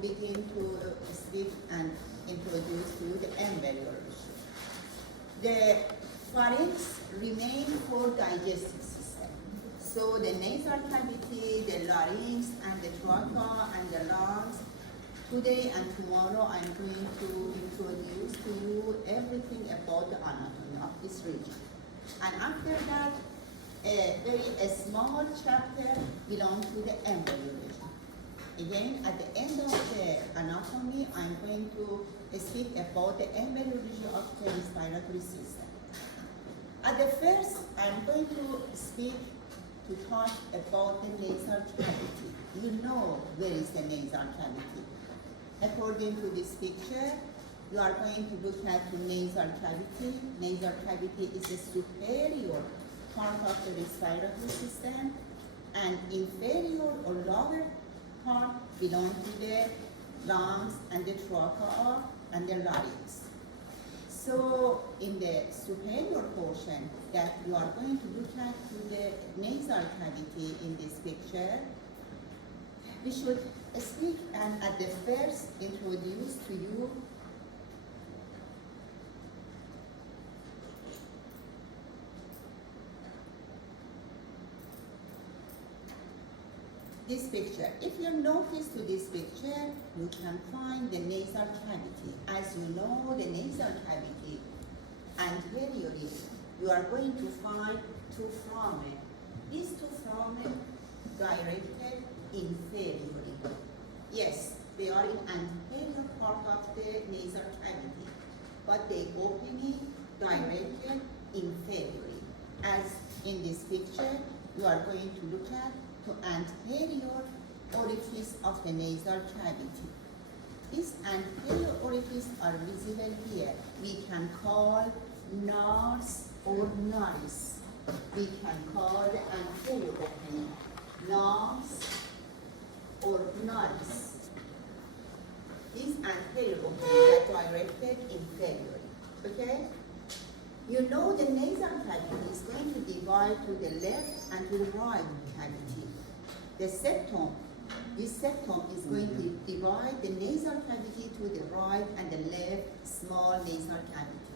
begin to speak and introduce you the embryology. The pharynx remain for digestive system. So the nasal cavity, the larynx, and the trachea, and the lungs. Today and tomorrow I'm going to introduce to you everything about the anatomy of this region. And after that, a very small chapter belongs to the embryology. Again, at the end of the anatomy, I'm going to speak about the embryology of the respiratory system. At the first, I'm going to speak to talk about the nasal cavity. You know where is the nasal cavity. According to this picture, you are going to look at the nasal cavity. Nasal cavity is the superior part of the respiratory system, and inferior or lower part belong to the lungs and the trachea and the larynx. So in the superior portion that you are going to look at to the nasal cavity in this picture, we should speak and at the first introduce to you this picture. If you notice to this picture, you can find the nasal cavity. As you know, the nasal cavity anteriorly, you are going to find two foramen. These two foramen directed inferiorly. Yes, they are in anterior part of the nasal cavity, but they opening directed inferiorly. As in this picture, you are going to look at to anterior orifice of the nasal cavity. These anterior orifices are visible here. We can call nares or nares. We can call the anterior opening nares or nares. These anterior openings are directed inferiorly. Okay? You know the nasal cavity is going to divide to the left and to the right cavity. The septum, this septum is going to divide the nasal cavity to the right and the left small nasal cavity.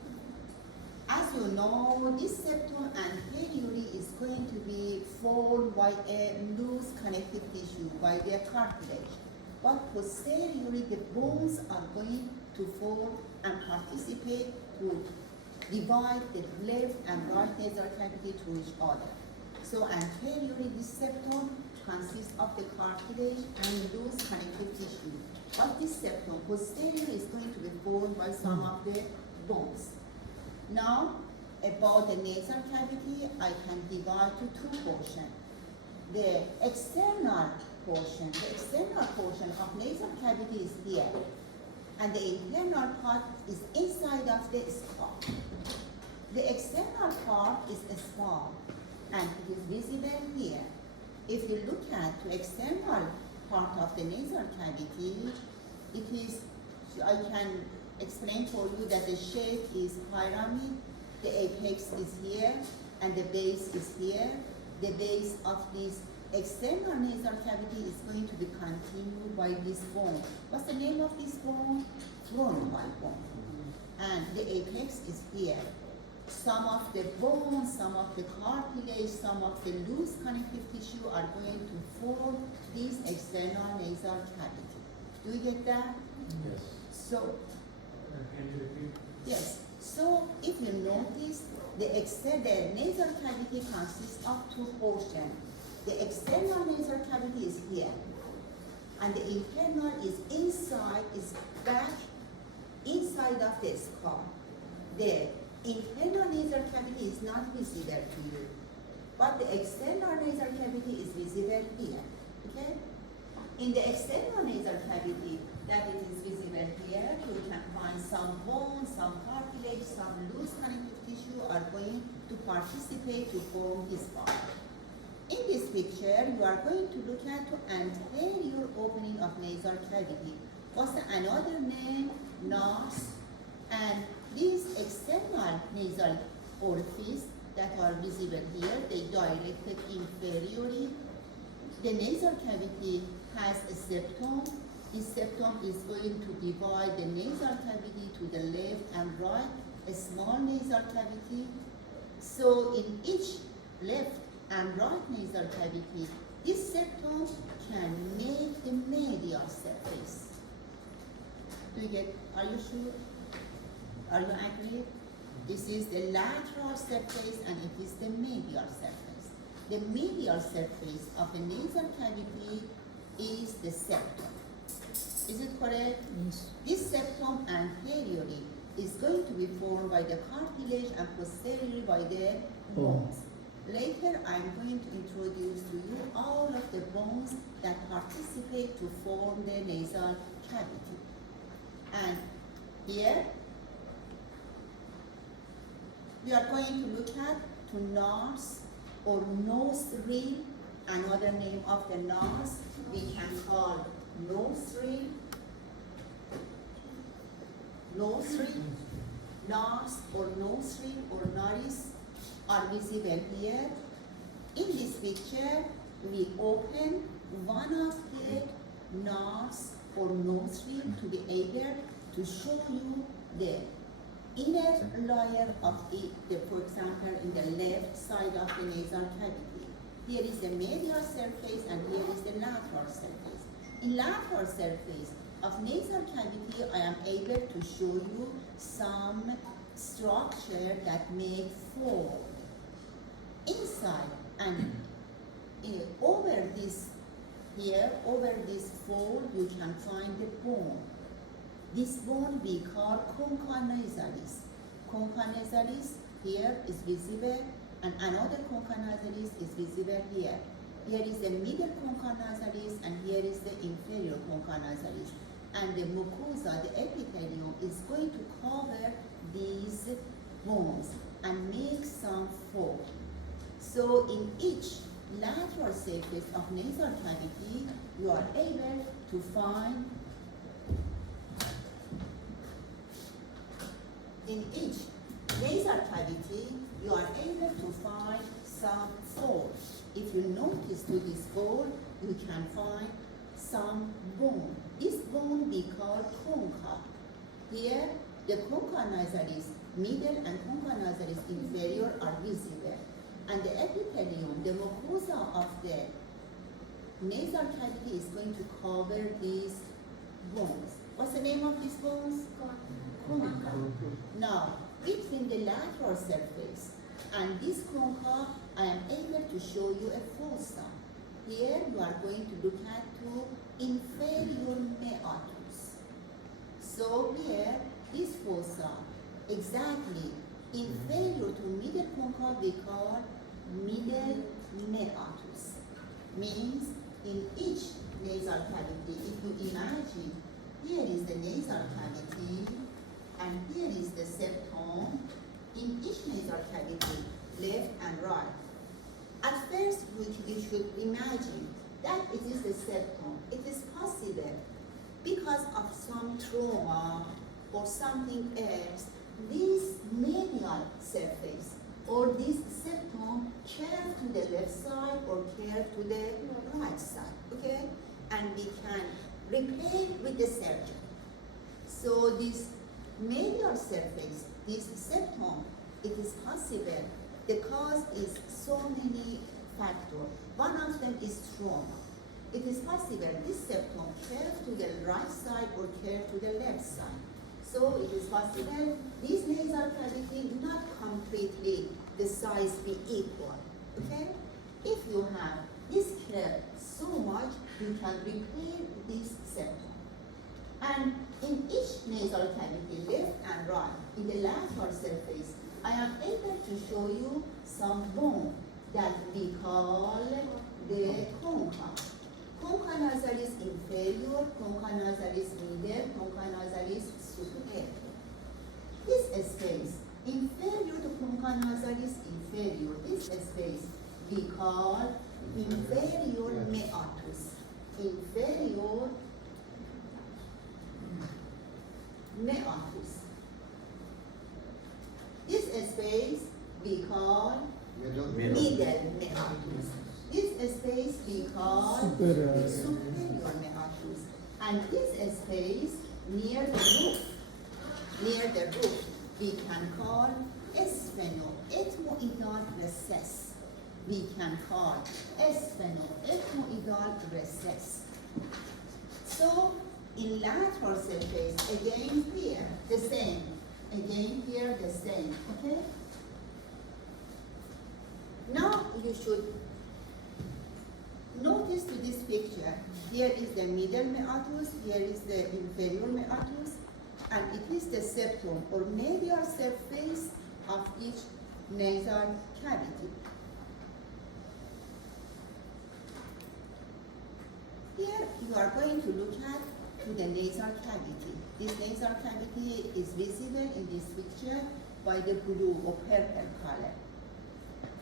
As you know, this septum anteriorly is going to be formed by a loose connective tissue, by the cartilage. But posteriorly, the bones are going to form and participate to divide the left and right nasal cavity to each other. So anteriorly, this septum consists of the cartilage and loose connective tissue. But this septum posteriorly is going to be formed by some of the bones. Now, about the nasal cavity, I can divide to two portions. The external portion of nasal cavity is here, and the internal part is inside of the skull. The external part is a small, and it is visible here. If you look at the external part of the nasal cavity, it is, I can explain for you that the shape is pyramid, the apex is here, and the base is here. The base of this external nasal cavity is going to be continued by this bone. What's the name of this bone? Frontal bone. And the apex is here. Some of the bone, some of the cartilage, some of the loose connective tissue are going to form this external nasal cavity. Do you get that? Yes. So, Can you repeat? yes. So, if you notice, the nasal cavity consists of two portions. The external nasal cavity is here, and the internal is inside, is back inside of the skull. The internal nasal cavity is not visible to you, but the external nasal cavity is visible here. Okay? In the external nasal cavity, that it is visible here, you can find some bone, some cartilage, some loose connective tissue are going to participate to form this part. In this picture, you are going to look at the anterior opening of nasal cavity. What's another name? Nares. And these external nasal orifices that are visible here, they directed inferiorly. The nasal cavity has a septum This septum is going to divide the nasal cavity to the left and right, a small nasal cavity. So in each left and right nasal cavity, this septum can make the medial surface. Are you sure? Are you agree? This is the lateral surface and it is the medial surface. The medial surface of the nasal cavity is the septum. Is it correct? Yes. This septum anteriorly is going to be formed by the cartilage and posteriorly by the bones. Later, I'm going to introduce to you all of the bones that participate to form the nasal cavity. And here, we are going to look at to nose or nostril. Another name of the nose we can call nostril. Nostril, nose or nostril or noris are visible here. In this picture, we open one of the nose or nostril to be able to show you the inner layer of it, for example, in the left side of the nasal cavity. Here is the medial surface and here is the lateral surface. In lateral surface of nasal cavity, I am able to show you some structure that make fold. Inside and over this fold, you can find the bone. This bone we call concha nasalis. Concha nasalis here is visible, and another concha nasalis is visible here. Here is the middle concha nasalis, and here is the inferior concha nasalis. And the mucosa, the epithelium, is going to cover these bones and make some fold. So in each lateral surface of nasal cavity, you are able to find in each nasal cavity, you are able to find some fold. If you notice to this fold, you can find some bone. This bone we call concha. Here, the concha nasalis middle and concha nasalis inferior are visible. And the epithelium, the mucosa of the nasal cavity is going to cover these bones. What's the name of these bones? Concha. Now, between the lateral surface and this concha, I am able to show you a fossa. Here you are going to look at to inferior meatus. So here, this fossa, exactly inferior to middle concha, we call middle meatus. Means in each nasal cavity, if you imagine, here is the nasal cavity, and here is the septum. In each nasal cavity, left and right. At first, we should imagine that it is the septum. It is possible because of some trauma or something else, this medial surface or this septum curve to the left side or curve to the right side, okay? And we can repair with the surgery. So this medial surface, this septum, it is possible. The cause is so many factors. One of them is trauma. It is possible this septum curve to the right side or curve to the left side. So it is possible this nasal cavity not completely the size be equal, okay? If you have this curve so much, you can repair this septum. And in each nasal cavity, left and right, in the lateral surface, I am able to show you some bone that we call the concha. Concha nasalis inferior, concha nasalis middle, concha nasalis superior. This space, inferior to concha nasalis inferior, this space we call inferior meatus. Inferior meatus. This space we call middle meatus. This space we call superior meatus. And this space near the roof, we can call sphenoethmoidal recess. We can call sphenoethmoidal recess. So in lateral surface, again here, the same. Again here, the same, okay? Now you should notice to this picture, here is the middle meatus, here is the inferior meatus, and it is the septum or medial surface of each nasal cavity. Here you are going to look at to the nasal cavity. This nasal cavity is visible in this picture by the blue or purple color.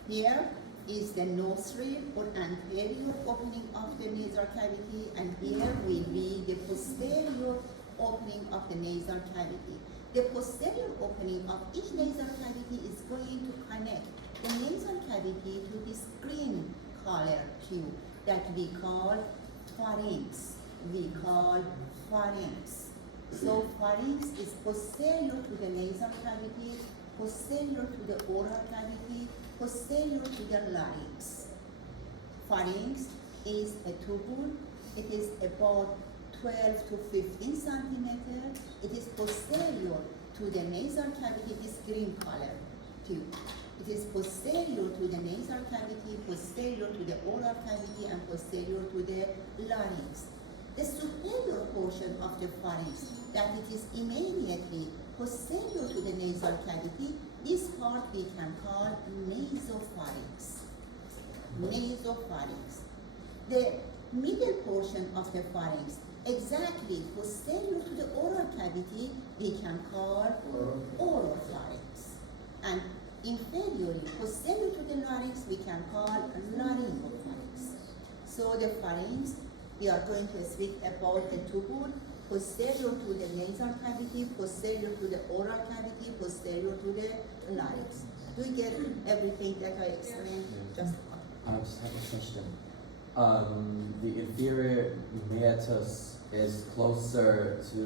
Here is the nostril or anterior opening of the nasal cavity, and here will be the posterior opening of the nasal cavity. The posterior opening of each nasal cavity is going to connect the nasal cavity to this green color tube that we call pharynx. So pharynx is posterior to the nasal cavity, posterior to the oral cavity, posterior to the larynx. Pharynx is a tubule. It is about 12 to 15 centimeters. It is posterior to the nasal cavity, this green color tube. It is posterior to the nasal cavity, posterior to the oral cavity, and posterior to the larynx. The superior portion of the pharynx, that it is immediately posterior to the nasal cavity, this part we can call nasopharynx. The middle portion of the pharynx, exactly posterior to the oral cavity, we can call oropharynx. And inferiorly, posterior to the larynx, we can call laryngopharynx. So the pharynx, we are going to speak about the tubule, posterior to the nasal cavity, posterior to the oral cavity, posterior to the larynx. Do you get everything that I explained? Just I just have a question. The inferior meatus is closer to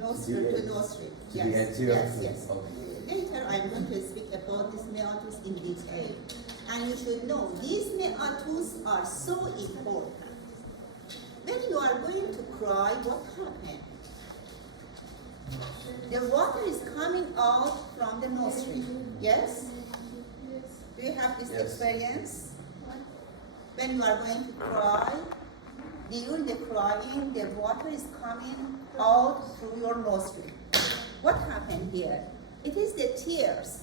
nostril to nostril. To the anterior. Yes. Okay. Later I'm going to speak about this meatus in detail. And you should know, these meatus are so important. When you are going to cry, what happens? The water is coming out from the nostril. Yes? Do you have this experience? When you are going to cry, during the crying, the water is coming out through your nostril. What happened here? It is the tears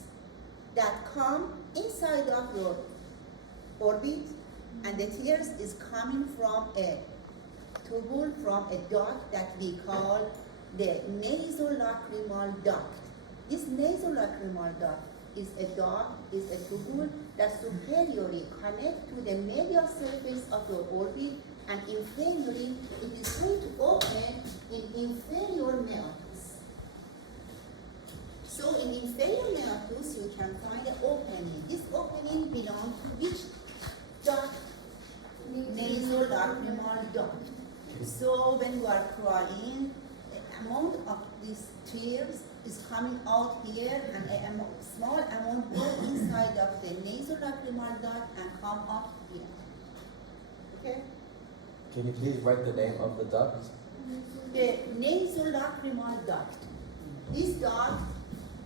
that come inside of your orbit, and the tears is coming from a tubule, from a duct that we call the nasolacrimal duct. This nasolacrimal duct is a tubule that superiorly connects to the medial surface of your orbit, and inferiorly it is going to open in inferior meatus. So in inferior meatus you can find an opening. This opening belongs to which duct? Nasolacrimal duct. So when you are crying, the amount of these tears is coming out here, and a small amount go inside of the nasolacrimal duct and come up here. Okay? Can you please write the name of the duct? The nasolacrimal duct. This duct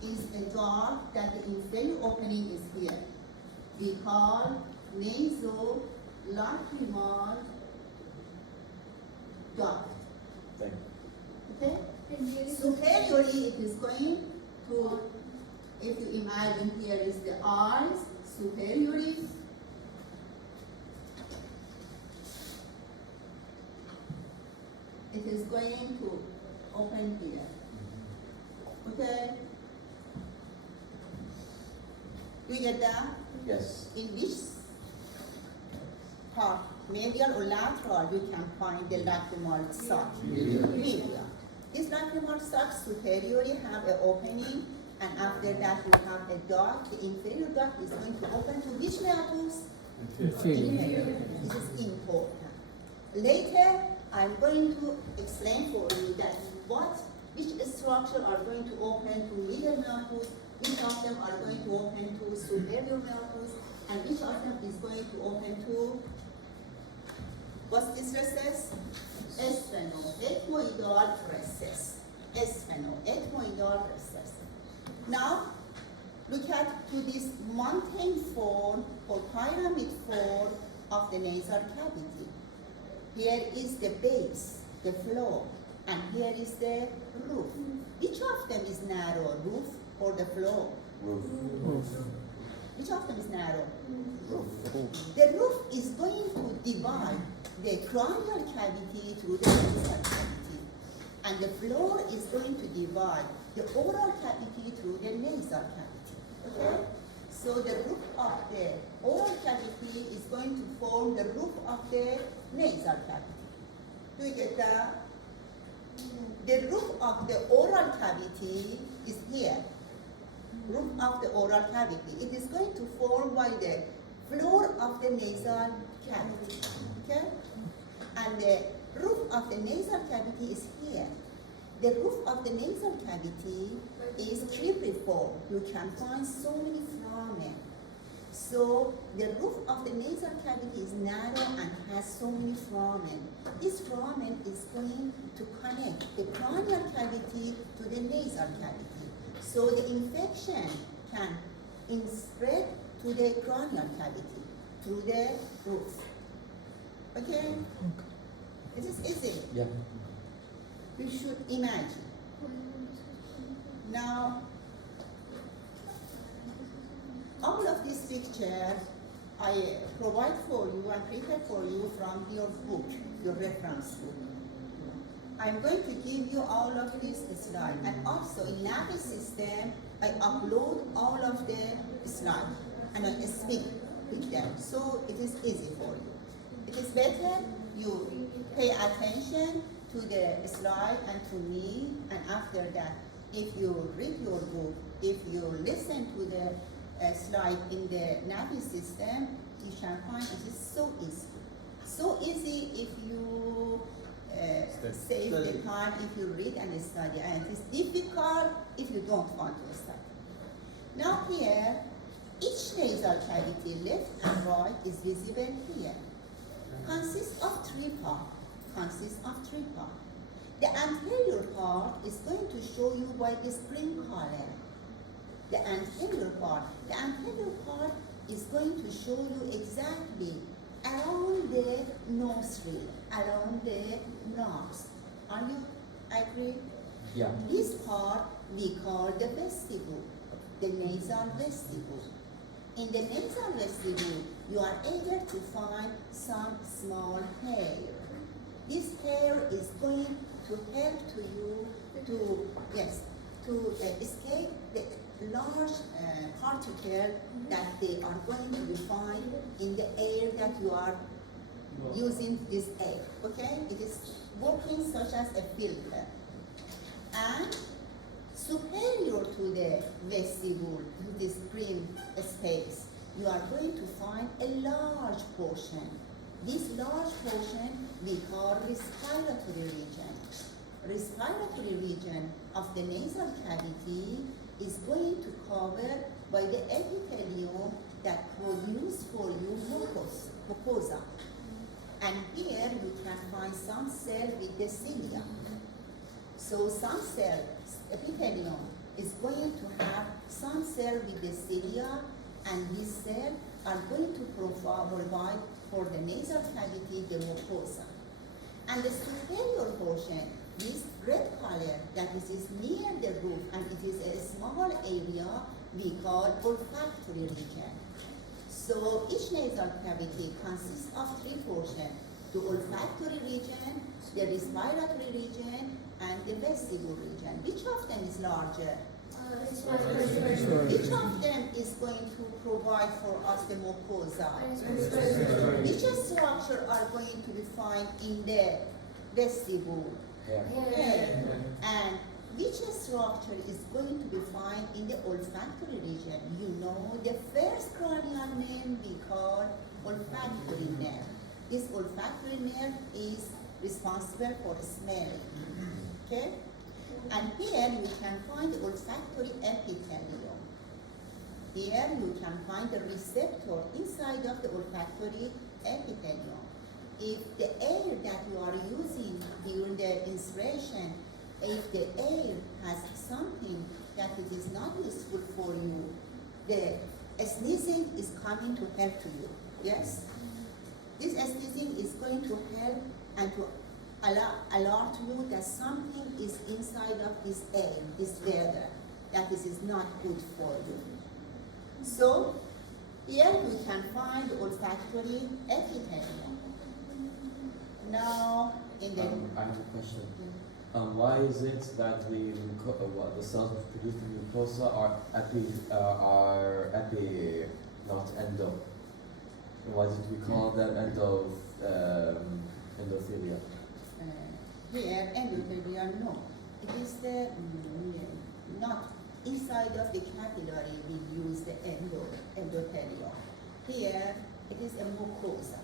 is a duct that the inferior opening is here. We call nasolacrimal duct. Thank you. Okay? Superiorly, it is going to, if you imagine here is the eyes, superiorly, it is going to open here. Okay? Do you get that? Yes. In which part, medial or lateral, we can find the lacrimal sac? Medial. This lacrimal sac superiorly have an opening, and after that you have a duct. The inferior duct is going to open to which meatus? Inferior. This is important. Later, I'm going to explain for you that which structure are going to open to middle mucus, which of them are going to open to superior mucus, and which of them is going to open to, what's this recess? Sphenoethmoidal recess. Sphenoethmoidal recess. Now, look at to this mountain form or pyramid form of the nasal cavity. Here is the base, the floor, and here is the roof. Which of them is narrow, roof or the floor? Roof. Which of them is narrow? Roof. The roof is going to divide the cranial cavity through the nasal cavity, and the floor is going to divide the oral cavity through the nasal cavity. Okay? So the roof of the oral cavity is going to form the roof of the nasal cavity. Do you get that? The roof of the oral cavity is here. Roof of the oral cavity. It is going to form by the floor of the nasal cavity. Okay? And the roof of the nasal cavity is here. The roof of the nasal cavity is cribriform. You can find so many foramen. So the roof of the nasal cavity is narrow and has so many foramen. This foramen is going to connect the cranial cavity to the nasal cavity. So the infection can spread to the cranial cavity through the roof. Okay? It is easy. Yeah. You should imagine. Now, all of this picture I provide for you and prepare for you from your book, your reference book. I'm going to give you all of these slides, and also in Navi system, I upload all of the slides and I speak with them, so it is easy for you. It is better you pay attention to the slide and to me, and after that, if you read your book, if you listen to the slide in the Navi system, you shall find it is so easy. So easy if you save the time, if you read and study, and it is difficult if you don't want to study. Now here, each nasal cavity, left and right, is visible here. Consists of three parts. The anterior part is going to show you by this green color. The anterior part is going to show you exactly around the nostril, around the nose. Are you agree? Yeah. This part we call the vestibule, the nasal vestibule. In the nasal vestibule, you are able to find some small hair. This hair is going to help to you to escape the large particle that they are going to be found in the air that you are using this air. Okay? It is working such as a filter. And superior to the vestibule, to this green space, you are going to find a large portion. This large portion we call respiratory region. Respiratory region of the nasal cavity is going to cover by the epithelium that produce for you mucosa. And here you can find some cell with the cilia. So some cell, epithelium, is going to have some cell with the cilia, and these cells are going to provide for the nasal cavity the mucosa. And the superior portion, this red color that is near the roof, and it is a small area we call olfactory region. So each nasal cavity consists of three portions: the olfactory region, the respiratory region, and the vestibule region. Which of them is larger? Which of them is going to provide for us the mucosa? Which structure are going to be found in the vestibule? Hair. And which structure is going to be found in the olfactory region? You know, the first cranial nerve we call olfactory nerve. This olfactory nerve is responsible for smelling. Okay? And here you can find the olfactory epithelium. Here you can find the receptor inside of the olfactory epithelium. If the air that you are using during the inspiration, if the air has something that it is not useful for you, the sneezing is coming to help to you. Yes? This sneezing is going to help and to alert you that something is inside of this air, this weather, that this is not good for you. So, here we can find olfactory epithelium. Now, in the... I have a question. Why is it that the cells which produce the mucosa are epi, not endo? Why did we call them endothelia? Here, endothelium, no. It is the, not inside of the capillary we use the endothelium. Here, it is a mucosa.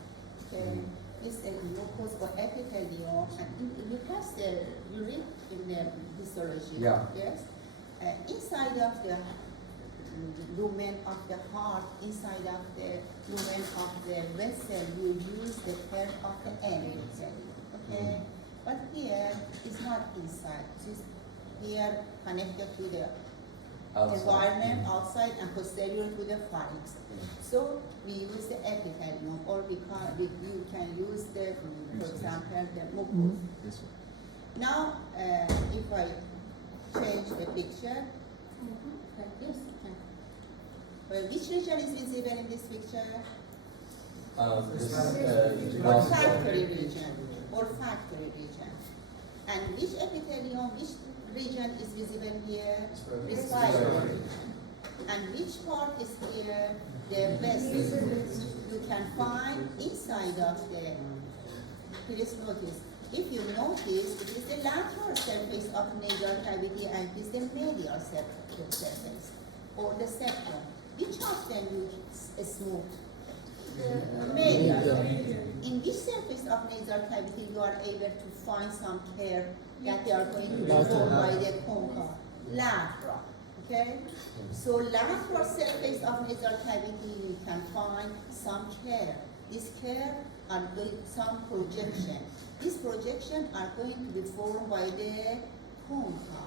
Okay? It's a mucosa or epithelium, and you read in the histology, yeah. Yes? Inside of the lumen of the heart, inside of the lumen of the vessel, you use the term of the endothelium, okay? But here, it's not inside. It's here connected to the environment outside and posterior to the pharynx. So we use the epithelium, or you can use the, for example, the mucosa. Now, if I change the picture, like this, which region is visible in this picture? Olfactory region. Olfactory region. And which epithelium, which region is visible here? Respiratory. And which part is here? The vessel. You can find inside of the, please notice, if you notice, it is the lateral surface of nasal cavity and it is the medial surface, or the septum. Which of them you smooth? Medial. In which surface of nasal cavity you are able to find some care that they are going to be formed by the concha? Lateral. Okay? So lateral surface of nasal cavity you can find some care. This care are some projection. These projections are going to be formed by the concha.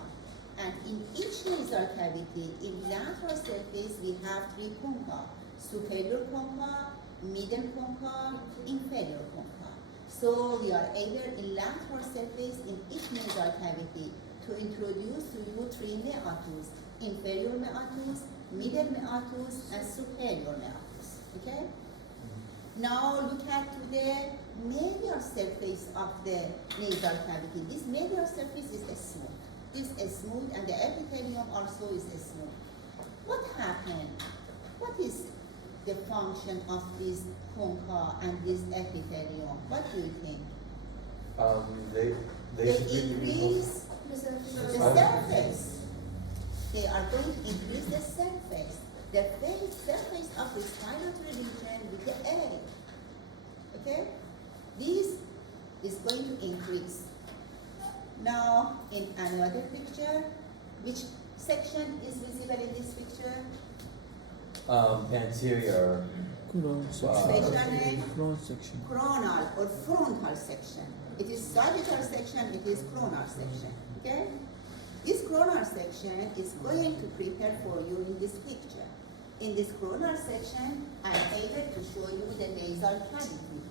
And in each nasal cavity, in lateral surface, we have three concha: superior concha, middle concha, inferior concha. So we are able in lateral surface in each nasal cavity to introduce to you three meatus: inferior meatus, middle meatus, and superior meatus. Okay? Now look at the medial surface of the nasal cavity. This medial surface is smooth. This is smooth, and the epithelium also is smooth. What happened? What is the function of this concha and this epithelium? What do you think? They increase the surface. They are going to increase the surface. The surface of respiratory region with the air. Okay? This is going to increase. Now, in another picture, which section is visible in this picture? Anterior. Especially coronal or frontal section. It is sagittal section, it is coronal section. Okay? This coronal section is going to prepare for you in this picture. In this coronal section, I am able to show you the nasal cavity.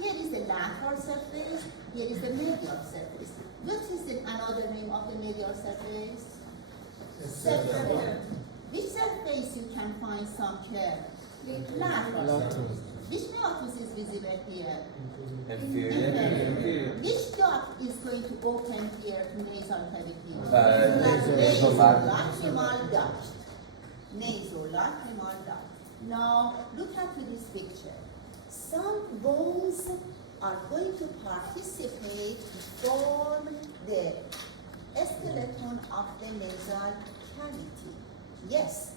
Here is the lateral surface, here is the medial surface. What is another name of the medial surface? Septum. Which surface you can find some care? Lateral surface. Which meatus is visible here? Inferior. Which duct is going to open here to nasal cavity? Nasolacrimal duct. Nasolacrimal duct. Now look at this picture. Some bones are going to participate to form the skeleton of the nasal cavity. Yes,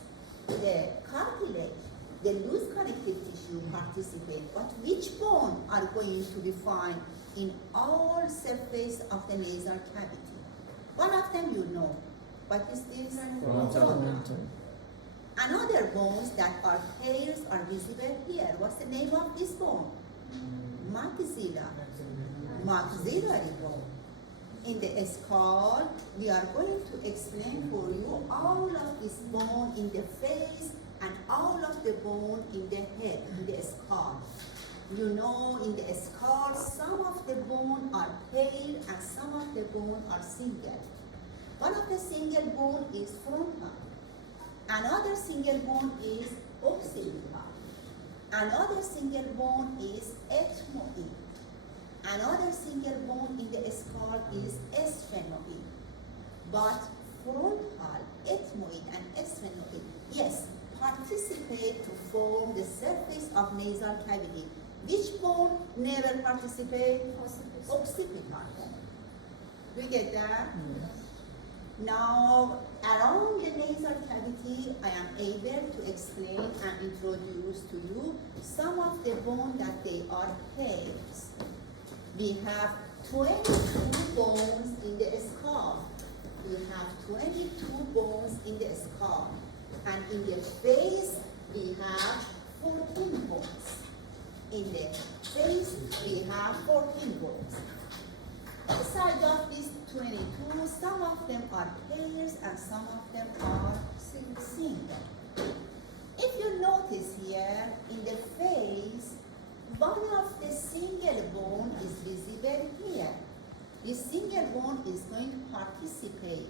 the cartilage, the loose connective tissue participate, but which bone are going to be found in all surface of the nasal cavity. One of them you know. What is this? Frontal. Another bones that are hairs are visible here. What's the name of this bone? Maxilla. Maxillary bone. In the skull, we are going to explain for you all of this bone in the face and all of the bone in the head, in the skull. You know, in the skull, some of the bone are pair and some of the bone are single. One of the single bone is frontal. Another single bone is occipital. Another single bone is ethmoid. Another single bone in the skull is sphenoid. But frontal, ethmoid, and sphenoid, yes, participate to form the surface of nasal cavity. Which bone never participate? Occipital. Do you get that? Now, around the nasal cavity, I am able to explain and introduce to you some of the bone that they are hairs. We have 22 bones in the skull. We have 22 bones in the skull. And in the face, we have 14 bones. In the face, we have 14 bones. Inside of these 22, some of them are pairs and some of them are single. If you notice here, in the face, one of the single bone is visible here. This single bone is going to participate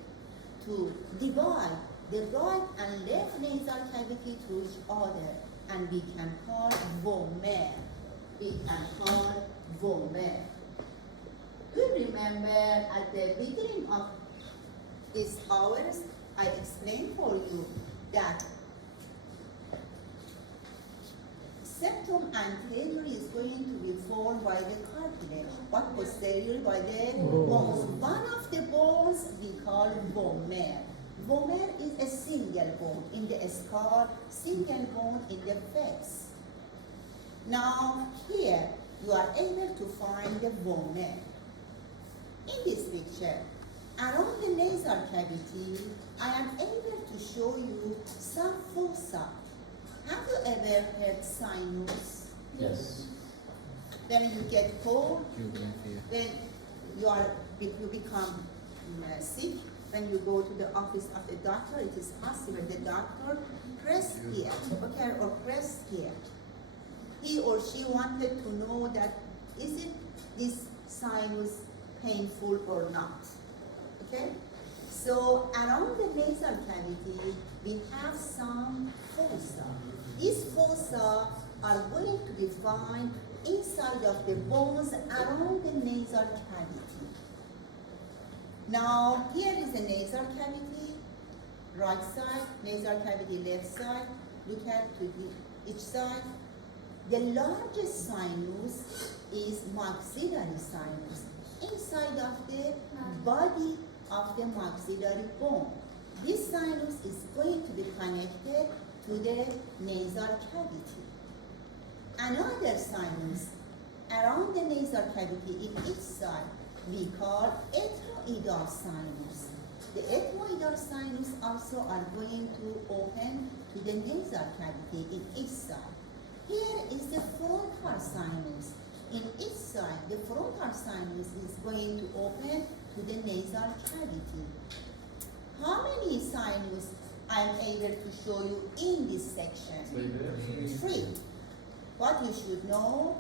to divide the right and left nasal cavity to each other, and we can call vomer. We can call vomer. You remember at the beginning of these hours, I explained for you that septum anterior is going to be formed by the cartilage, but posterior by the bones. One of the bones we call vomer. Vomer is a single bone in the skull, single bone in the face. Now here you are able to find the vomer. In this picture, around the nasal cavity, I am able to show you some fossa. Have you ever heard sinus? Yes. When you get cold, when you become sick, when you go to the office of the doctor, it is possible the doctor press here, okay, or press here. He or she wanted to know that is it this sinus painful or not, okay? So around the nasal cavity, we have some fossa. These fossa are going to be found inside of the bones around the nasal cavity. Now, here is the nasal cavity, right side, nasal cavity left side. Look at to each side. The largest sinus is maxillary sinus, inside of the body of the maxillary bone. This sinus is going to be connected to the nasal cavity. Another sinus around the nasal cavity in each side we call ethmoidal sinus. The ethmoidal sinus also are going to open to the nasal cavity in each side. Here is the frontal sinus. In each side, the frontal sinus is going to open to the nasal cavity. How many sinus I am able to show you in this section? 3. What you should know,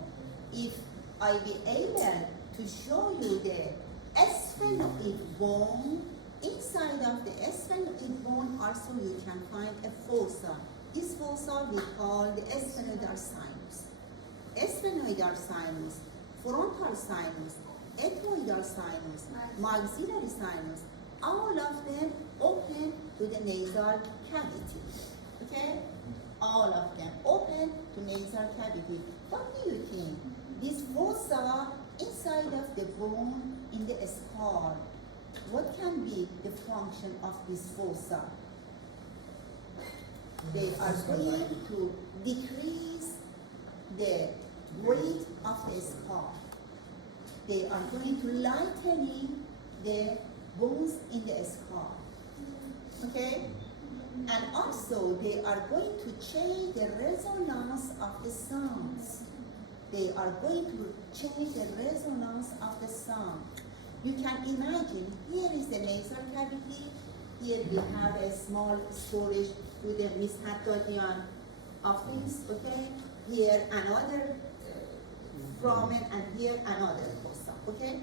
if I be able to show you the sphenoid bone, inside of the sphenoid bone also you can find a fossa. This fossa we call the sphenoidal sinus. Sphenoidal sinus, frontal sinus, ethmoidal sinus, maxillary sinus, all of them open to the nasal cavity. Okay? All of them open to nasal cavity. What do you think? This fossa inside of the bone in the skull, what can be the function of this fossa? They are going to decrease the weight of the skull. they are going to lighten the bones in the skull. Okay? And also they are going to change the resonance of the sounds. They are going to change the resonance of the sound. You can imagine, here is the nasal cavity, here we have a small storage to the Mishatonian office, okay? Here another foramen and here another fossa, okay?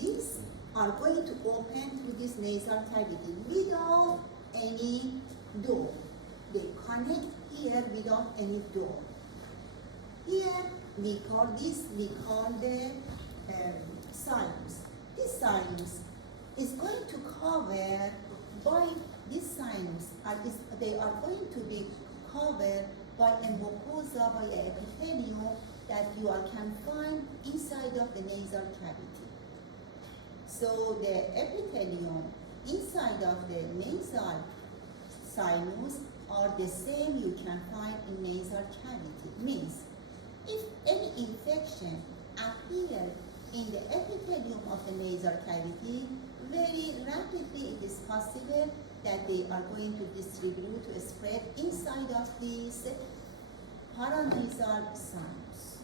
These are going to open through this nasal cavity without any door. They connect here without any door. Here we call the sinus. This sinus is going to cover by this sinus, they are going to be covered by a mucosa, by a epithelium that you can find inside of the nasal cavity. So the epithelium inside of the nasal sinus are the same you can find in nasal cavity. Means if any infection appears in the epithelium of the nasal cavity, very rapidly it is possible that they are going to distribute, to spread inside of this paranasal sinus.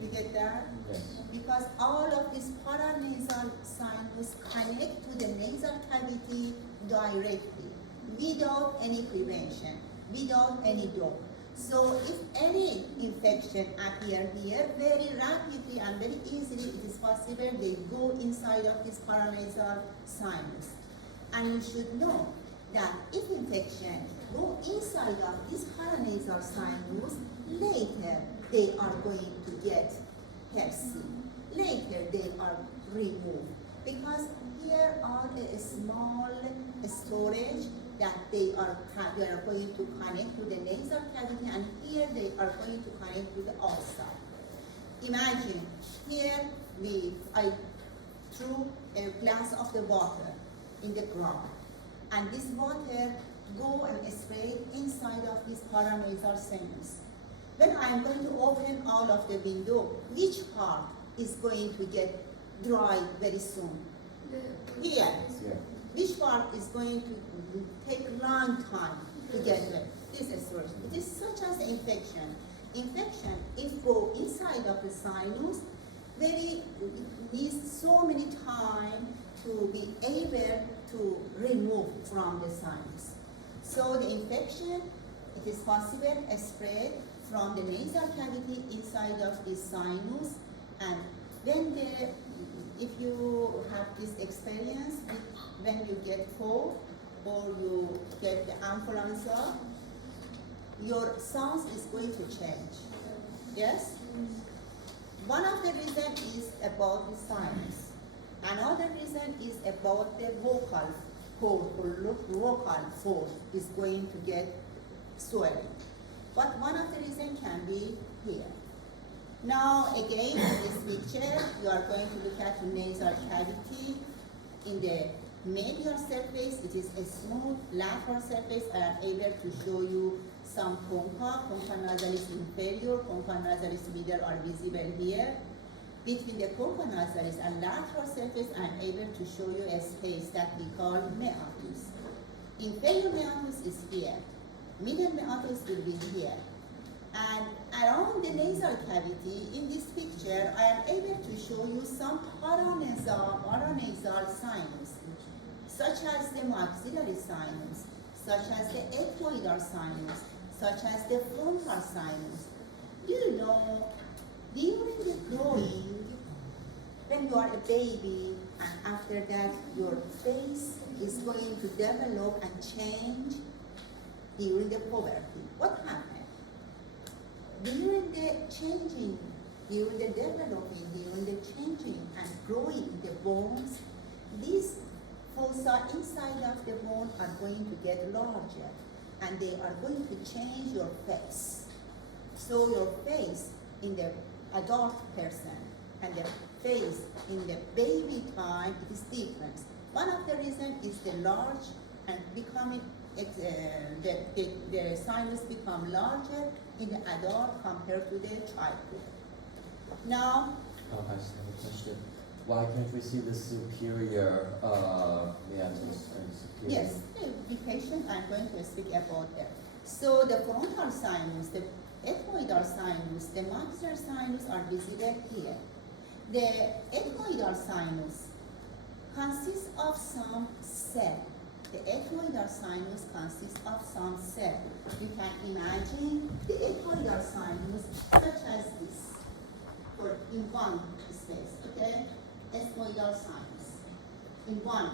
You get that? Yes. Because all of this paranasal sinus connect to the nasal cavity directly, without any prevention, without any door. So if any infection appear here, very rapidly and very easily it is possible they go inside of this paranasal sinus. And you should know that if infection go inside of this paranasal sinus, later they are going to get healthy. Later they are removed. Because here are a small storage that they are going to connect to the nasal cavity, and here they are going to connect to the outside. Imagine, here I threw a glass of the water in the ground, and this water go and spray inside of this paranasal sinus. When I'm going to open all of the window, which part is going to get dry very soon? Here. Yeah. Which part is going to take long time to get wet? This is worse. It is such as infection. Infection, if go inside of the sinus, needs so many time to be able to remove from the sinus. So the infection, it is possible spread from the nasal cavity inside of the sinus, and then if you have this experience, when you get cold or you get the influenza, your sounds is going to change. Yes? One of the reasons is about the sinus. Another reason is about the vocal cord or vocal fold is going to get swelling. But one of the reasons can be here. Now again, in this picture, you are going to look at the nasal cavity. In the medial surface, it is a smooth lateral surface. I am able to show you some concha nasalis inferior, concha nasalis middle are visible here. Between the concha nasalis and lateral surface, I am able to show you a space that we call meatus. Inferior meatus is here. Middle meatus will be here. And around the nasal cavity, in this picture, I am able to show you some paranasal sinus, such as the maxillary sinus, such as the ethmoidal sinus, such as the frontal sinus. Do you know, during the growing, when you are a baby, and after that your face is going to develop and change during the puberty, what happens? During the changing, during the developing, during the changing and growing the bones, these fossa inside of the bone are going to get larger, and they are going to change your face. So your face in the adult person and the face in the baby time, it is different. One of the reasons is the large and becoming, the sinus become larger in the adult compared to the childhood. Now, Oh, I just have a question. Why can't we see the superior meatus and superior? Yes, be patient, I'm going to speak about that. So the frontal sinus, the ethmoidal sinus, the maxillary sinus are visible here. The ethmoidal sinus consists of some cell. The ethmoidal sinus consists of some cell. You can imagine the ethmoidal sinus such as this, for in one space, okay? Ethmoidal sinus in one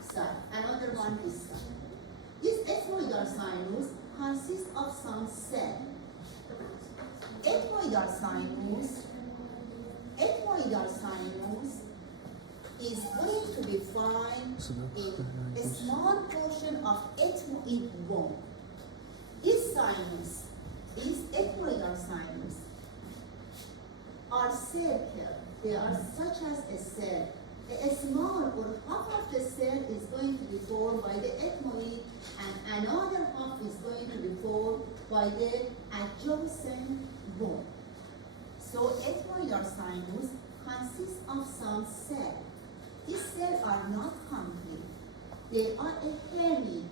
side, another one this side. This ethmoidal sinus consists of some cell. Ethmoidal sinus is going to be found in a small portion of ethmoid bone. This sinus, this ethmoidal sinus, are circular. They are such as a cell. A small or half of the cell is going to be formed by the ethmoid, and another half is going to be formed by the adjacent bone. So ethmoidal sinus consists of some cells. These cells are not complete. They are a hemi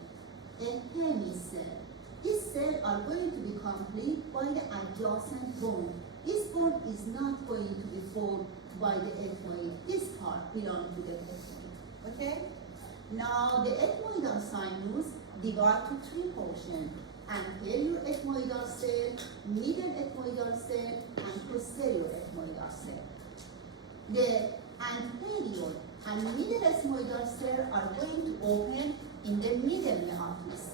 cell. These cells are going to be complete by the adjacent bone. This bone is not going to be formed by the ethmoid. This part belongs to the ethmoid. Okay? Now the ethmoidal sinus divides to three portions: anterior ethmoidal cell, middle ethmoidal cell, and posterior ethmoidal cell. The anterior and middle ethmoidal cell are going to open in the middle meatus.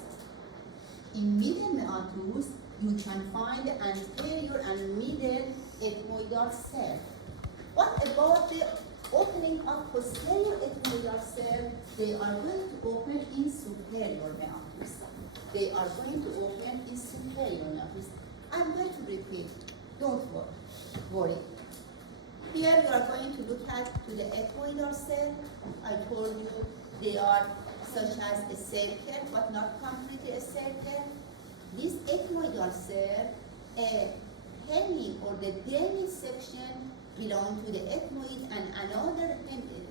In middle meatus, you can find the anterior and middle ethmoidal cell. What about the opening of posterior ethmoidal cell? They are going to open in superior meatus. They are going to open in superior meatus. I'm going to repeat. Don't worry. Here you are going to look at to the ethmoidal cell. I told you they are such as a circle, but not completely a circle. This ethmoidal cell, a hemi or the demi section belong to the ethmoid, and another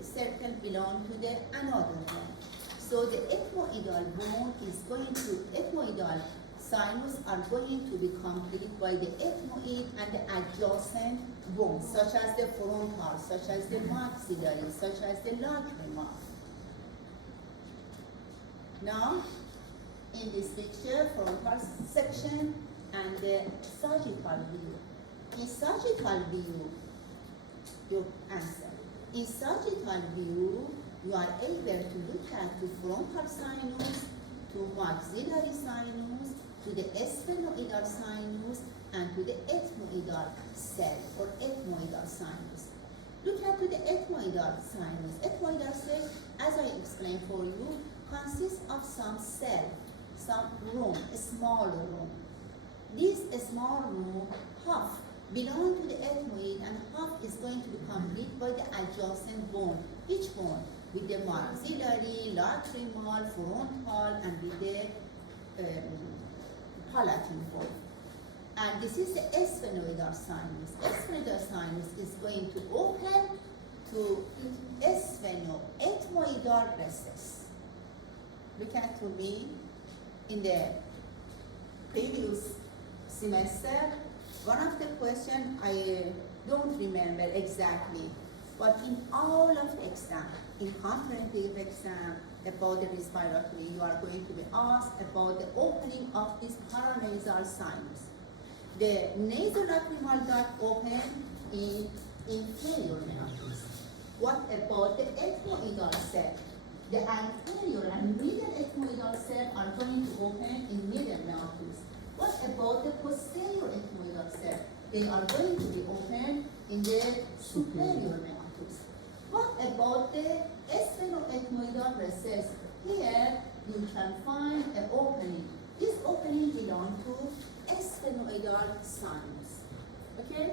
circle belong to the another one. So the ethmoidal bone is going to, ethmoidal sinus are going to be complete by the ethmoid and the adjacent bones, such as the frontal, such as the maxillary, such as the lacrimal. Now, in this picture, frontal section and the sagittal view. In sagittal view, you answer. In sagittal view, you are able to look at the frontal sinus, to maxillary sinus, to the sphenoidal sinus, and to the ethmoidal cell or ethmoidal sinus. Look at to the ethmoidal sinus. Ethmoidal cell, as I explained for you, consists of some cell, some room, a small room. This small room, half belong to the ethmoid and half is going to be complete by the adjacent bone. Which bone? With the maxillary, lacrimal, frontal, and with the palatine bone. And this is the sphenoidal sinus. Sphenoidal sinus is going to open to sphenoethmoidal recess. Look at to me in the previous semester, one of the questions I don't remember exactly, but in all of the exam, in comprehensive exam about the respiratory, you are going to be asked about the opening of this paranasal sinus. The nasolacrimal duct open in inferior meatus. What about the ethmoidal cell? The anterior and middle ethmoidal cell are going to open in middle meatus. What about the posterior ethmoidal cell? They are going to be open in the superior meatus. What about the sphenoethmoidal recess? Here you can find an opening. This opening belongs to sphenoidal sinus. Okay?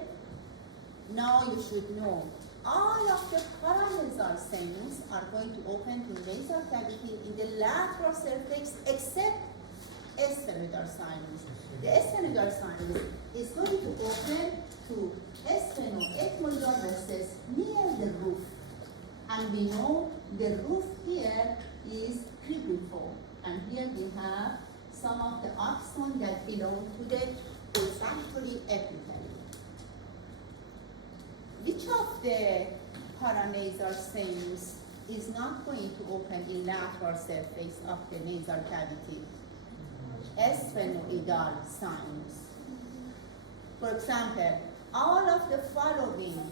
Now you should know all of the paranasal sinus are going to open to nasal cavity in the lateral surface except sphenoidal sinus. The sphenoidal sinus is going to open to sphenoethmoidal recess near the roof. And we know the roof here is cribriform. And here we have some of the axons that belong to the olfactory epithelium. Which of the paranasal sinus is not going to open in lateral surface of the nasal cavity? Sphenoidal sinus. For example, all of the following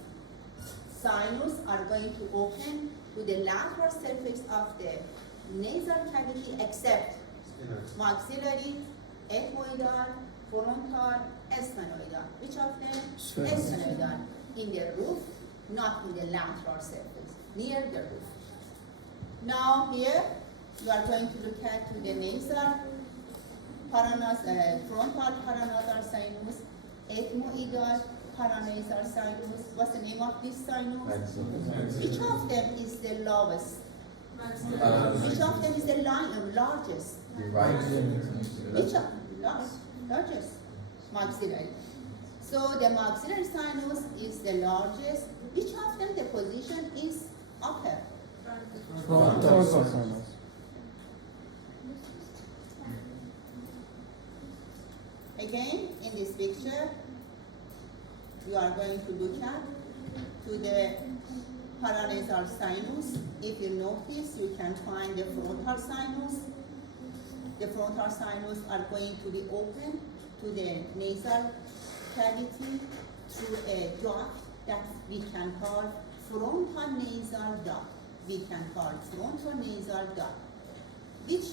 sinus are going to open to the lateral surface of the nasal cavity except maxillary, ethmoidal, frontal, sphenoidal. Which of them? Sphenoidal. In the roof, not in the lateral surface, near the roof. Now here, you are going to look at the nasal frontal paranasal sinus, ethmoidal paranasal sinus. What's the name of this sinus? Which of them is the lowest? Which of them is the largest? Right. Which of largest? Maxillary. So the maxillary sinus is the largest. Which of them the position is upper? Frontal sinus. Again, in this picture, you are going to look at to the paranasal sinus. If you notice, you can find the frontal sinus. The frontal sinus are going to be open to the nasal cavity through a duct that we can call frontal nasal duct. We can call frontal nasal duct. Which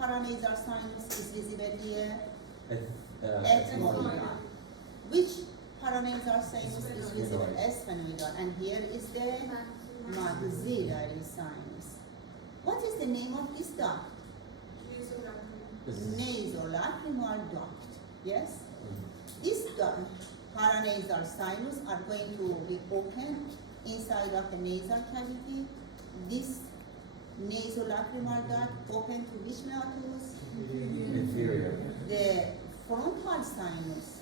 paranasal sinus is visible here? Ethmoidal. Which paranasal sinus is visible? Sphenoidal. And here is the maxillary sinus. What is the name of this duct? Nasolacrimal duct. Yes? This duct, paranasal sinus, are going to be open inside of the nasal cavity. This nasolacrimal duct open to which meatus? Inferior. The frontal sinus,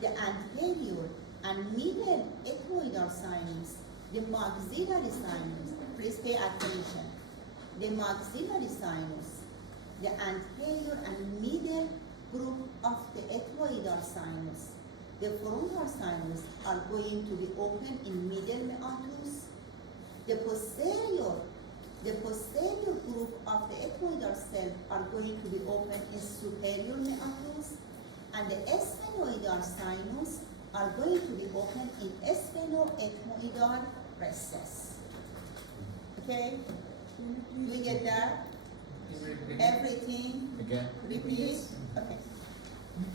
the anterior and middle ethmoidal sinus, the maxillary sinus. Please pay attention. The maxillary sinus, the anterior and middle group of the ethmoidal sinus, the frontal sinus are going to be open in middle meatus. The posterior group of the ethmoidal cell are going to be open in superior meatus, and the sphenoidal sinus are going to be open in sphenoethmoidal recess. Okay? Do we get that? Everything? Again? Repeat? Okay.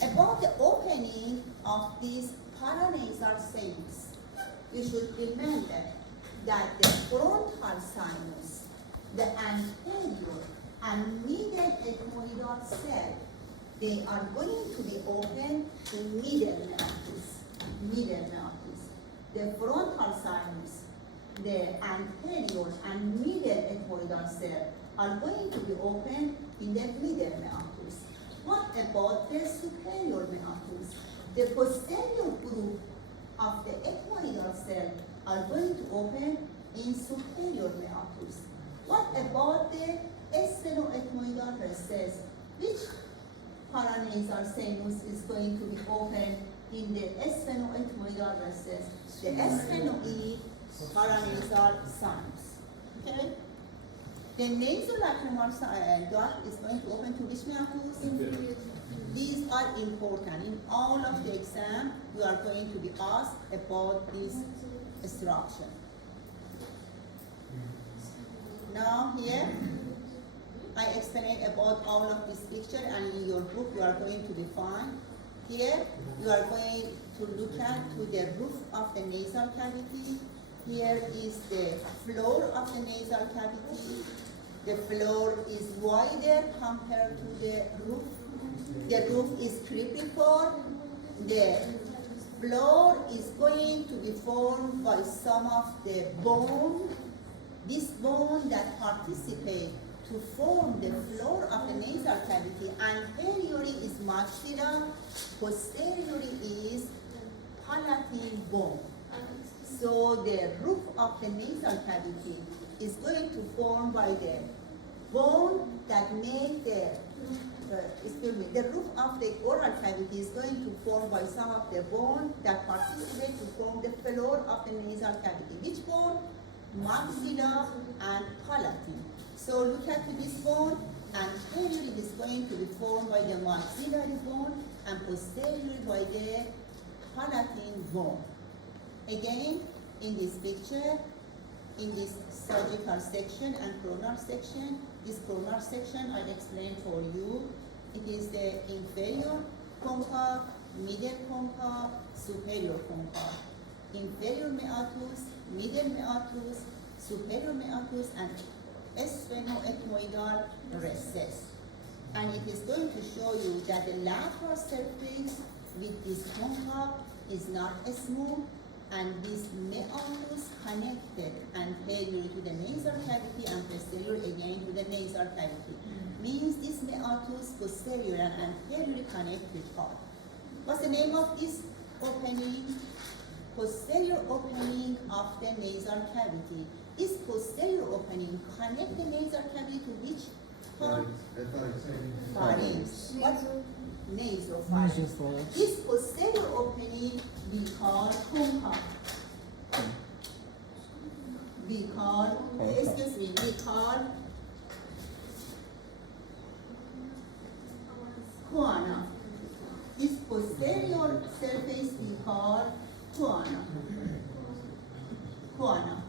About the opening of these paranasal sinus, you should remember that the frontal sinus, the anterior and middle ethmoidal cell, they are going to be open to middle meatus. Middle meatus. The frontal sinus, the anterior and middle ethmoidal cell are going to be open in the middle meatus. What about the superior meatus? The posterior group of the ethmoidal cell are going to open in superior meatus. What about the sphenoethmoidal recess? Which paranasal sinus is going to be open in the sphenoethmoidal recess? The sphenoid paranasal sinus. Okay? The nasolacrimal duct is going to open to which meatus? These are important. In all of the exam, you are going to be asked about this structure. Now here, I explain about all of this picture, and in your book you are going to define. Here, you are going to look at to the roof of the nasal cavity. Here is the floor of the nasal cavity. The floor is wider compared to the roof. The roof is cribriform. The floor is going to be formed by some of the bone. This bone that participate to form the floor of the nasal cavity. Anteriorly is maxilla, posteriorly is palatine bone. So the roof of the nasal cavity is going to form by the bone that make the the roof of the oral cavity is going to form by some of the bone that participate to form the floor of the nasal cavity. Which bone? Maxilla and palatine. So look at this bone. Anteriorly is going to be formed by the maxillary bone and posteriorly by the palatine bone. Again, in this picture, in this surgical section and coronal section, this coronal section I'll explain for you. It is the inferior concha, middle concha, superior concha. Inferior meatus, middle meatus, superior meatus, and sphenoethmoidal recess. And it is going to show you that the lateral surface with this concha is not smooth, and this meatus connected anterior to the nasal cavity and posterior again to the nasal cavity. Means this meatus posterior and anteriorly connected part. What's the name of this opening? Posterior opening of the nasal cavity. This posterior opening connect the nasal cavity to which part? Pharynx. What? Nasopharynx. Nasopharynx. This posterior opening we call concha. We call choana. This posterior surface we call choana. Choana.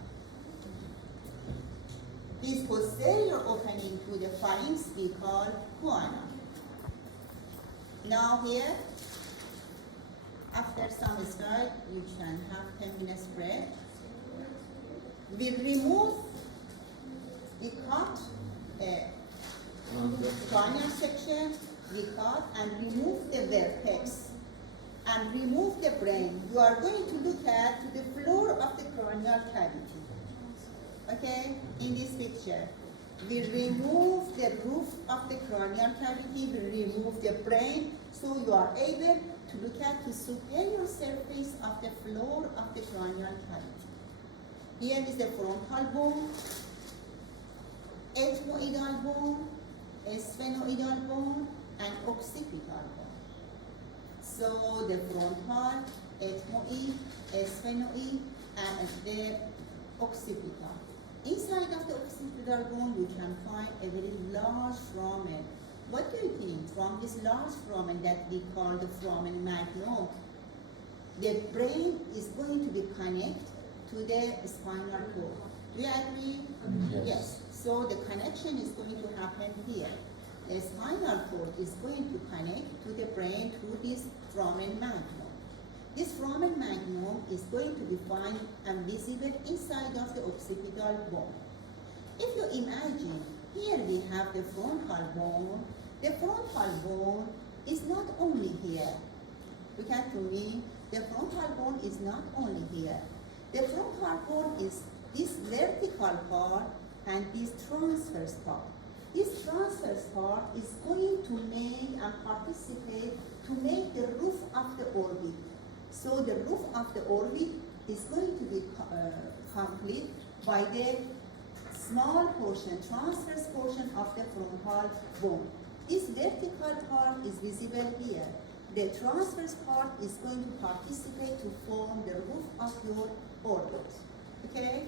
This posterior opening to the pharynx we call choana. Now here, after some slide, you can have 10 minutes break. We remove, we cut cranial section, we cut and remove the vertex and remove the brain. You are going to look at the floor of the cranial cavity. Okay, in this picture. We remove the roof of the cranial cavity, we remove the brain, so you are able to look at the superior surface of the floor of the cranial cavity. Here is the frontal bone, ethmoidal bone, sphenoidal bone, and occipital bone. So the frontal, ethmoid, sphenoid, and the occipital. Inside of the occipital bone, you can find a very large foramen. What do you think? From this large foramen that we call the foramen magnum, the brain is going to be connected to the spinal cord. Do you agree? Yes. So the connection is going to happen here. The spinal cord is going to connect to the brain through this foramen magnum. This foramen magnum is going to be found and visible inside of the occipital bone. If you imagine, here we have the frontal bone. The frontal bone is not only here. Look at to me. The frontal bone is not only here. The frontal bone is this vertical part and this transverse part. This transverse part is going to make and participate to make the roof of the orbit. So the roof of the orbit is going to be complete by the small portion, transverse portion of the frontal bone. This vertical part is visible here. The transverse part is going to participate to form the roof of your orbit. Okay?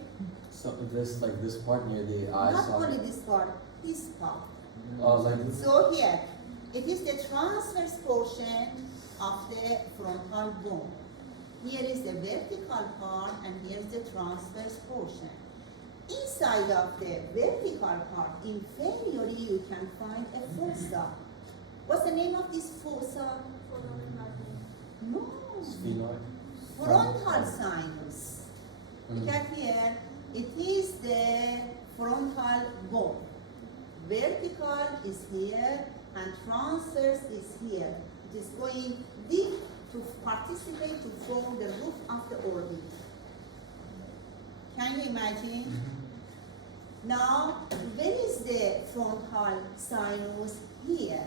So this, like this part near the eye Not socket? only this part, this part. Oh, like this? So here, it is the transverse portion of the frontal bone. Here is the vertical part and here is the transverse portion. Inside of the vertical part, inferiorly, you can find a fossa. What's the name of this fossa? No. Sphenoid? Frontal sinus. Look at here, it is the frontal bone. Vertical is here and transverse is here. It is going deep to participate to form the roof of the orbit. Can you imagine? Now, where is the frontal sinus here,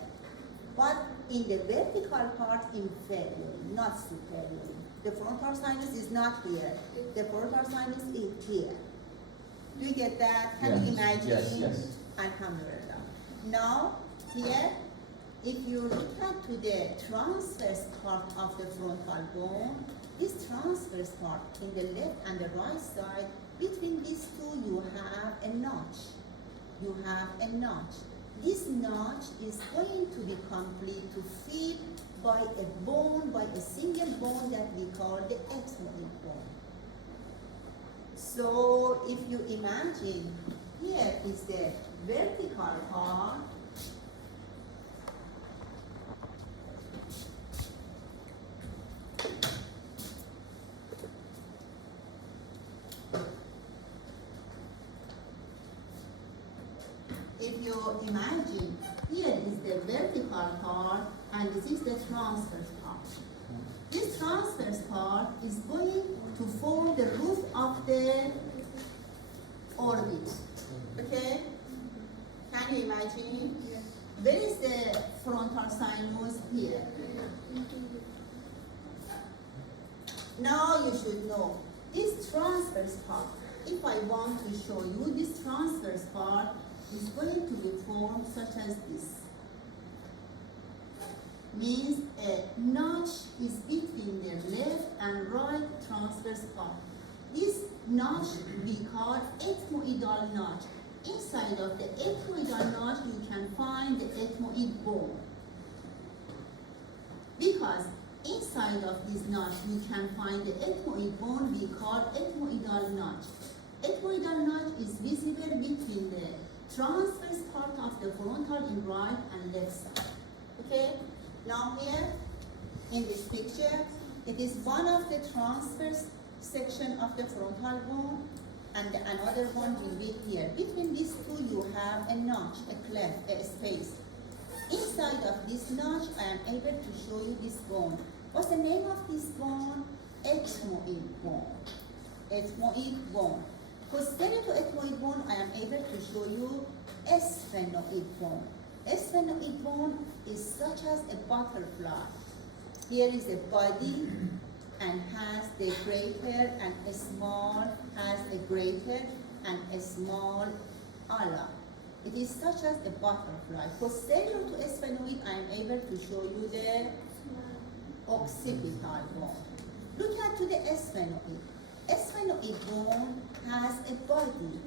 but in the vertical part inferior, not superior. The frontal sinus is not here. The frontal sinus is here. Do you get that? Can you imagine? Yes. Alhamdulillah. Now, here, if you look at to the transverse part of the frontal bone, this transverse part in the left and the right side, between these two you have a notch. You have a notch. This notch is going to be complete to fit by a bone, by a single bone that we call the ethmoid bone. So if you imagine, here is the vertical part. If you imagine, here is the vertical part and this is the transverse part. This transverse part is going to form the roof of the orbit. Okay? Can you imagine? Where is the frontal sinus? Here. Now you should know, this transverse part, if I want to show you, this transverse part is going to be formed such as this. Means a notch is between the left and right transverse part. This notch we call ethmoidal notch. Inside of the ethmoidal notch you can find the ethmoid bone. Because inside of this notch you can find the ethmoid bone we call ethmoidal notch. Ethmoidal notch is visible between the transverse part of the frontal in right and left side. Okay? Now here, in this picture, it is one of the transverse section of the frontal bone, and another one will be here. Between these two, you have a notch, a cleft, a space. Inside of this notch, I am able to show you this bone. What's the name of this bone? Ethmoid bone. Ethmoid bone. Posterior to ethmoid bone, I am able to show you sphenoid bone. Sphenoid bone is such as a butterfly. Here is the body and has the greater and a small, has a greater and a small ala. It is such as a butterfly. Posterior to sphenoid, I am able to show you the occipital bone. Look at to the sphenoid. Sphenoid bone has a body.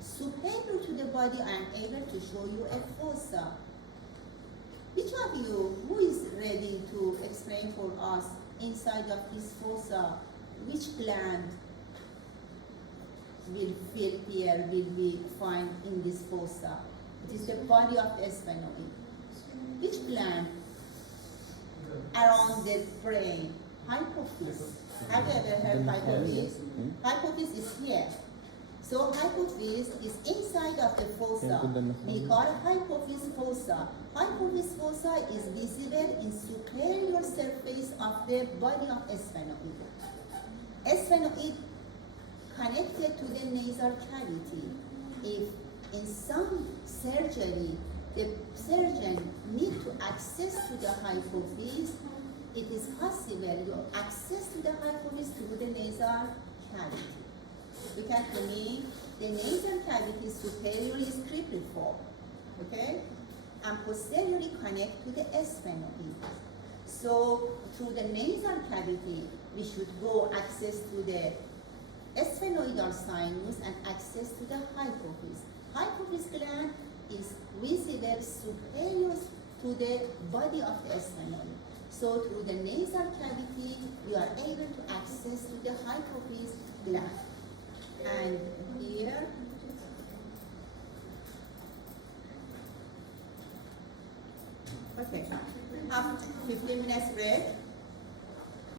Superior to the body, I am able to show you a fossa. Which of you, who is ready to explain for us inside of this fossa, which gland will fill here, will we find in this fossa? It is the body of the sphenoid. Which gland? Around the brain. Hypophysis. Have you ever heard hypophysis? Hypophysis is here. So hypophysis is inside of the fossa. We call it hypophysis fossa. Hypophysis fossa is visible in superior surface of the body of sphenoid. Sphenoid connected to the nasal cavity. If in some surgery the surgeon need to access to the hypophysis, it is possible you access to the hypophysis through the nasal cavity. Look at me. The nasal cavity superiorly is cribriform, okay? And posteriorly connect to the sphenoid. So through the nasal cavity, we should go access to the sphenoidal sinus and access to the hypophysis. Hypophysis gland is visible superior to the body of the sphenoid. So through the nasal cavity, we are able to access to the hypophysis gland. And here, okay, have 15 minutes break.